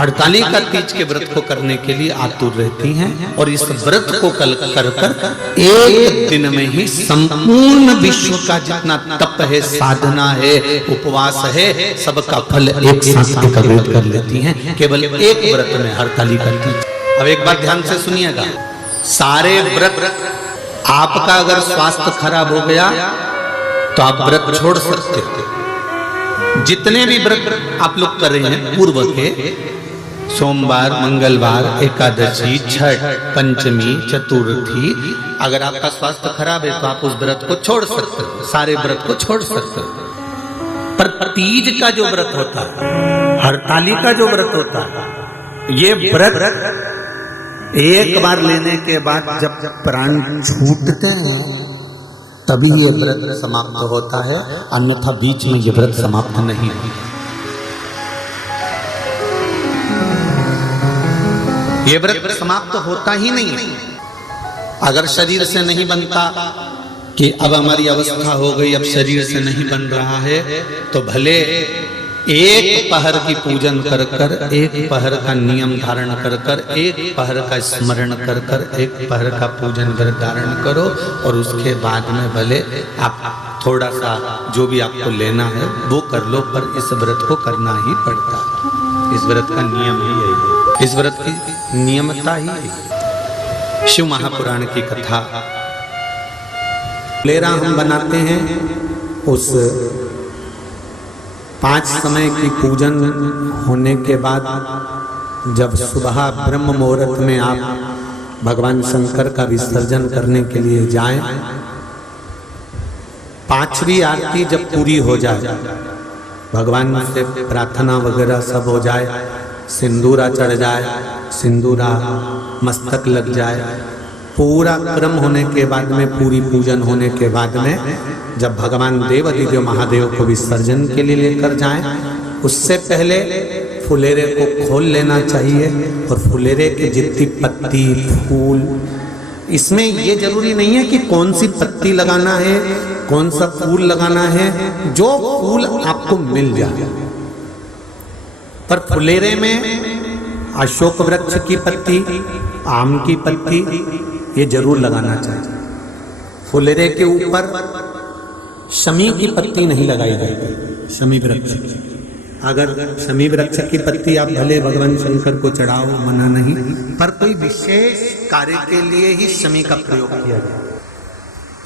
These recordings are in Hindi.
हड़तालिका तीज के व्रत को करने के लिए आतुर रहती हैं और इस व्रत को कर एक दिन में ही संपूर्ण विश्व का जितना तप है, साधना है, उपवास है, सबका फल एक साथ एकत्रित कर लेती हैं केवल एक व्रत में, हड़तालिका तीज। अब एक बात ध्यान से सुनिएगा, सारे व्रत आपका अगर स्वास्थ्य खराब हो गया तो आप व्रत छोड़ सकते हो। जितने भी व्रत आप लोग कर रहे हैं पूर्व के, सोमवार, मंगलवार, एकादशी, छठ, पंचमी, चतुर्थी, अगर आपका स्वास्थ्य खराब है तो आप उस व्रत को छोड़ सकते हो, सारे व्रत को छोड़ सकते हो। पर तीज का जो व्रत होता है, हड़तालिका जो व्रत होता है, ये व्रत एक बार लेने के बाद जब प्राण छूटते हैं तभी ये व्रत समाप्त होता है, अन्यथा बीच में ये व्रत समाप्त नहीं होता। ये व्रत समाप्त होता ही नहीं। अगर शरीर से नहीं बनता कि अब हमारी अवस्था हो गई, अब शरीर से नहीं बन रहा है, तो भले एक पहर की पूजन कर कर, एक पहर का नियम धारण कर कर, एक पहर का स्मरण कर कर, एक पहर का पूजन कर धारण करो और उसके बाद में भले आप थोड़ा सा जो भी आपको लेना है वो कर लो, पर इस व्रत को करना ही पड़ता है। इस व्रत का नियम ही यही है, इस व्रत की नियमता ही है। शिव महापुराण की कथा लेरा हम बनाते हैं, उस 5 समय की पूजन होने के बाद जब सुबह ब्रह्म मुहूर्त में आप भगवान शंकर का विसर्जन करने के लिए जाएं, 5वीं आरती जब पूरी हो जाए, भगवान से प्रार्थना वगैरह सब हो जाए, सिंदूरा चढ़ जाए, सिंदूरा मस्तक लग जाए, पूरा क्रम होने के बाद में, पूरी पूजन होने के बाद में जब भगवान देवादिदेव महादेव को विसर्जन के लिए लेकर जाएं, उससे पहले फुलेरे को खोल लेना चाहिए और फुलेरे की जितनी पत्ती, फूल, इसमें ये जरूरी नहीं है कि कौन सी पत्ती लगाना है, कौन सा फूल लगाना है, जो फूल आपको मिल जाए। पर फुलेरे में अशोक वृक्ष की पत्ती, आम की पत्ती, ये जरूर लगाना चाहिए। फुलेरे के ऊपर शमी की पत्ती नहीं लगाई जाएगी, शमी वृक्ष। अगर शमी वृक्ष की पत्ती आप भले भगवान शंकर को चढ़ाओ, मना नहीं, पर कोई विशेष कार्य के लिए ही शमी का प्रयोग किया जाए।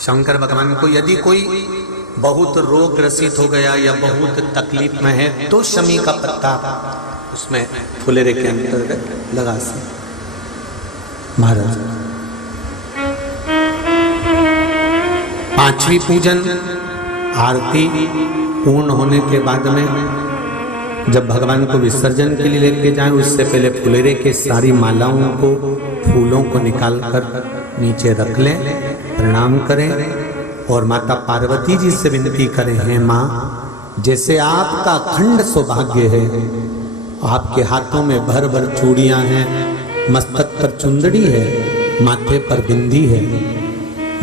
शंकर भगवान को यदि कोई बहुत रोग ग्रसित हो गया या बहुत तकलीफ में है तो शमी का पत्ता उसमें फुलेरे के अंतर्गत लगा सकते। महाराज 5वीं पूजन आरती पूर्ण होने के बाद में जब भगवान को विसर्जन के लिए लेके जाएं, उससे पहले फुलेरे के सारी मालाओं को, फूलों को निकाल कर नीचे रख लें, प्रणाम करें और माता पार्वती जी से विनती करें, हैं माँ, जैसे आपका अखंड सौभाग्य है, आपके हाथों में भर भर चूड़ियां हैं, मस्तक पर चुंदड़ी है, माथे पर बिंदी है,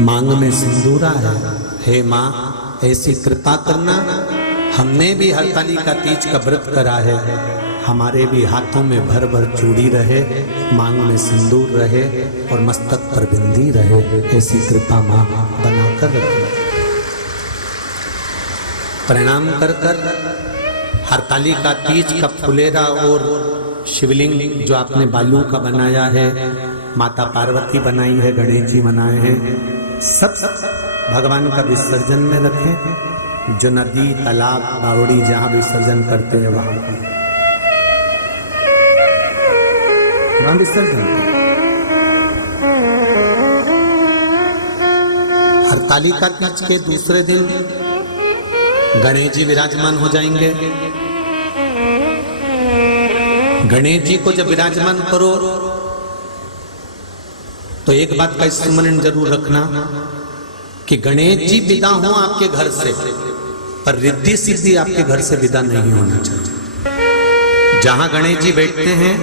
मांग में सिंदूरा है, हे माँ ऐसी कृपा करना, हमने भी हड़तालिका तीज का व्रत करा है, हमारे भी हाथों में भर भर चूड़ी रहे, मांग में सिंदूर रहे और मस्तक पर बिंदी रहे, ऐसी कृपा माँ बनाकर रखे। प्रणाम कर कर हड़तालिका तीज का फुलेरा और शिवलिंग जो आपने बालू का बनाया है, माता पार्वती बनाई है, गणेश जी बनाए हैं, सब भगवान का विसर्जन में रखें। जो नदी, तालाब, बावड़ी जहाँ विसर्जन करते हैं वहाँ विसर्जन। हड़तालिका तीज के दूसरे दिन गणेश जी विराजमान हो जाएंगे। गणेश जी को जब विराजमान करो तो एक बात का स्मरण जरूर रखना कि गणेश जी विदा हो आपके घर से, पर रिद्धि सिद्धि आपके घर से विदा नहीं होना चाहिए। जहां गणेश जी बैठते हैं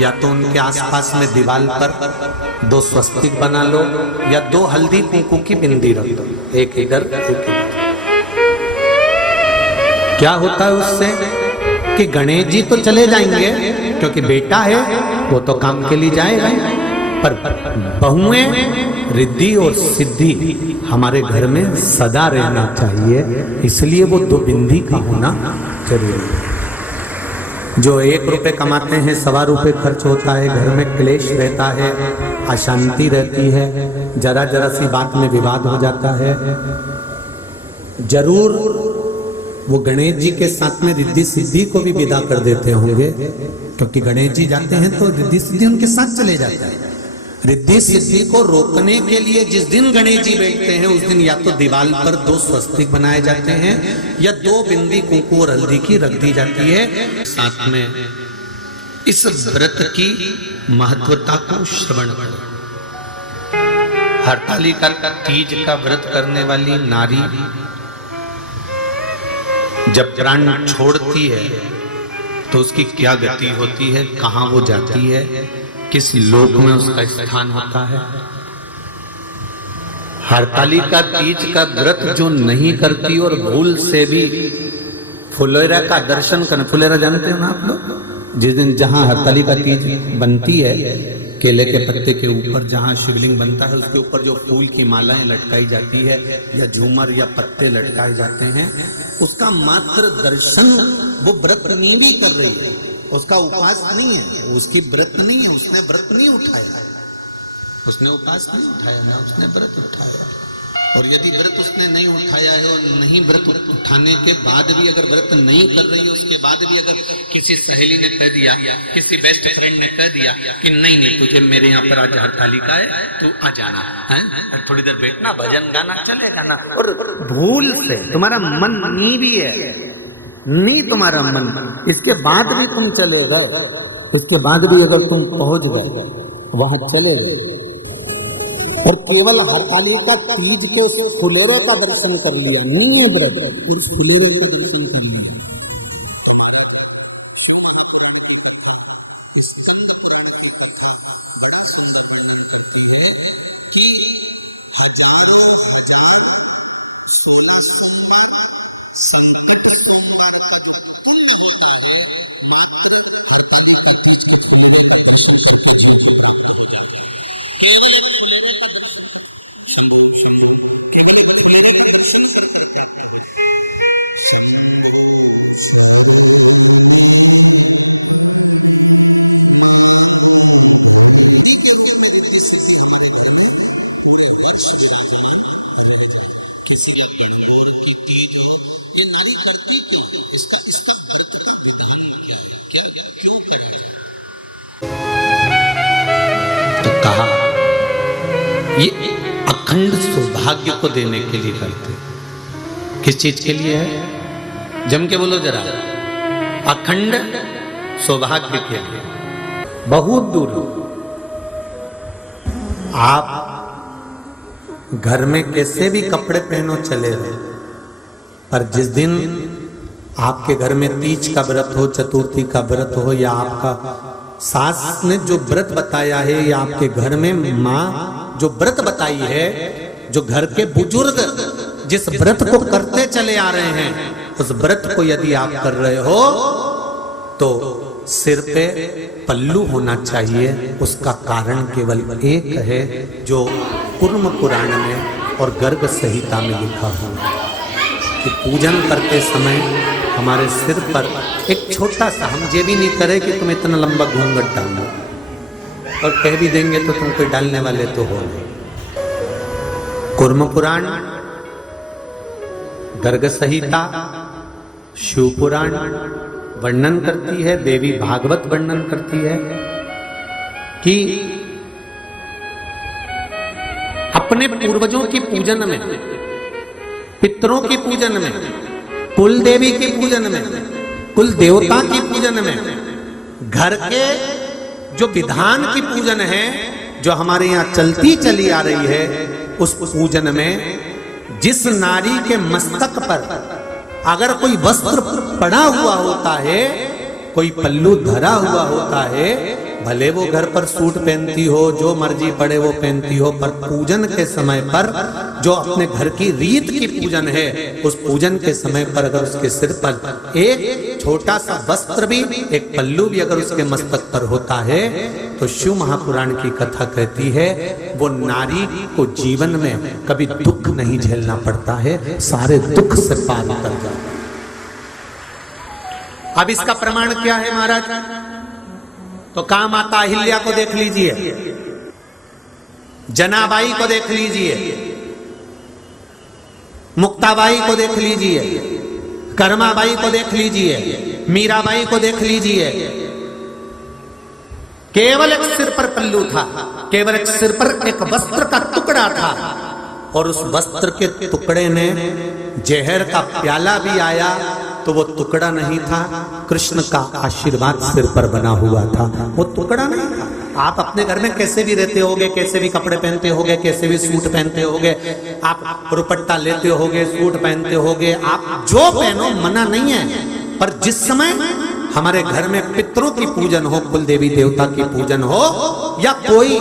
या तो उनके आसपास में दीवार पर 2 स्वस्तिक बना लो या 2 हल्दी कुंकू की बिंदी रख दो, एक इधर एक इधर। क्या होता है उससे? कि गणेश जी तो चले जाएंगे क्योंकि बेटा है, वो तो काम के लिए जाएगा, पर बहुएं रिद्धि और सिद्धि हमारे घर में सदा रहना चाहिए, इसलिए वो दो बिंदी का होना जरूरी है। जो 1 रुपए कमाते हैं 1.25 रुपए खर्च होता है, घर में क्लेश रहता है, अशांति रहती है, जरा जरा सी बात में विवाद हो जाता है। जरूर वो गणेश जी के साथ में रिद्धि सिद्धि को भी विदा कर देते होंगे, क्योंकि गणेश जी जाते हैं तो रिद्धि सिद्धि उनके साथ चले जाता है। रिद्धि सिद्धि को रोकने के लिए जिस दिन गणेश जी बैठते हैं उस दिन या तो दीवार पर 2 स्वस्तिक बनाए जाते हैं या 2 बिंदी कुंकू और हल्दी की रख दी जाती है। साथ में इस व्रत की महत्वता को श्रवण करें। हरतालिका तीज का व्रत करने वाली नारी जब प्राण छोड़ती है तो उसकी क्या गति होती है, कहां वो जाती है, किस लोक में उसका स्थान होता है। हरतालिका तीज का व्रत जो नहीं करती और भूल से भी फुलेरा का दर्शन करने, फुलेरा जानते हो ना आप लोग, जिस दिन जहां हरतालिका तीज बनती है, केले के पत्ते के ऊपर जहां शिवलिंग बनता है उसके ऊपर जो फूल की मालाएं लटकाई जाती है या झूमर या पत्ते लटकाए जाते हैं, उसका मात्र दर्शन वो व्रत नहीं भी कर रही है, उसका उपवास नहीं है, उसकी व्रत नहीं है, उसने व्रत नहीं उठाया, उसने उपवास नहीं उठाया ना, उसने व्रत उठाया। और यदि व्रत उसने नहीं उठाया है और नहीं व्रत उठाने के बाद भी अगर व्रत नहीं कर रही है, उसके बाद भी अगर किसी सहेली ने कह दिया, किसी बेस्ट फ्रेंड ने कह दिया कि नहीं नहीं तुझे मेरे यहाँ पर आज हरतालिका है, तू आ जाना है, थोड़ी देर बैठना, भजन गाना चलेगा ना, और भूल से तुम्हारा मन नहीं भी है, नहीं तुम्हारा मन, इसके बाद भी तुम चले गए, इसके बाद भी अगर तुम पहुंच गए वहां चले गए और केवल हरतालिका तीज के फुलेरे का दर्शन कर लिया, नहीं है व्रत, उस फुलेरे का दर्शन कर लिया। ये अखंड सौभाग्य को देने के लिए करते। किस चीज के लिए है? जम के बोलो जरा। अखंड सौभाग्य के लिए। बहुत दूर आप घर में कैसे भी कपड़े पहनो चले रहे, पर जिस दिन आपके घर में तीज का व्रत हो, चतुर्थी का व्रत हो, या आपका सास ने जो व्रत बताया है, या आपके घर में माँ जो व्रत बताई है, जो घर के बुजुर्ग जिस व्रत को करते चले आ रहे हैं, उस व्रत को यदि आप कर रहे हो तो सिर पे पल्लू होना चाहिए। उसका कारण केवल एक है, जो कुर्म पुराण में और गर्ग संहिता में लिखा हुआ है कि पूजन करते समय हमारे सिर पर एक छोटा सा, हम ये भी नहीं करे कि तुम इतना लंबा घूंघट डालो, और कह भी देंगे तो तुम कोई डालने वाले तो हो नहीं। कुर्म पुराण, गर्ग संहिता, शिव पुराण वर्णन करती है, देवी भागवत वर्णन करती है कि अपने पूर्वजों की पूजन में, पितरों की पूजन में, कुल देवी की पूजन में, कुल देवता की पूजन में, घर के जो विधान की पूजन है, जो हमारे यहाँ चलती चली आ रही है, उस पूजन में जिस नारी के मस्तक पर अगर कोई वस्त्र पड़ा हुआ होता है, कोई पल्लू धरा हुआ होता है, भले वो घर पर सूट पहनती हो, जो मर्जी पड़े वो पहनती हो, पर पूजन के समय पर जो अपने घर की रीत की पूजन है, उस पूजन के समय पर अगर उसके सिर पर एक छोटा सा वस्त्र भी, एक पल्लू भी अगर उसके मस्तक पर होता है तो शिव महापुराण की कथा कहती है वो नारी को जीवन में कभी दुख नहीं झेलना पड़ता है, सारे दुख से पार उतर जाता है। अब इसका प्रमाण क्या है महाराज? तो कहा माता अहिल्या को देख लीजिए, जनाबाई को देख लीजिए, मुक्ताबाई को देख लीजिए, कर्माबाई को देख लीजिए, मीराबाई को देख लीजिए। केवल एक सिर पर पल्लू था, केवल एक सिर पर एक वस्त्र का टुकड़ा था, और उस वस्त्र के टुकड़े ने जहर का प्याला भी आया तो वो टुकड़ा नहीं था, कृष्ण का आशीर्वाद सिर पर बना हुआ था, वो टुकड़ा नहीं था। आप अपने घर में कैसे भी रहते होगे, कैसे भी कपड़े पहनते होगे, कैसे भी सूट पहनते होगे, आप दुपट्टा लेते होगे, सूट पहनते होगे, आप जो पहनो मना नहीं है, पर जिस समय हमारे घर में पितरों की पूजन हो, कुल देवी देवता की पूजन हो, या कोई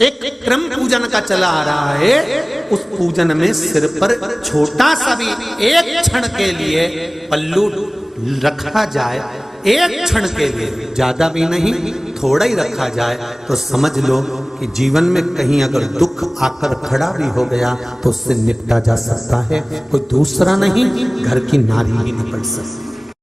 एक क्रम पूजन का चला आ रहा है, उस पूजन में सिर पर छोटा सा भी एक क्षण के लिए पल्लू रखा जाए, एक क्षण के लिए, ज्यादा भी नहीं, थोड़ा ही रखा जाए, तो समझ लो कि जीवन में कहीं अगर दुख आकर खड़ा भी हो गया तो उससे निपटा जा सकता है। कोई दूसरा नहीं, घर की नारी ही निपट सकती।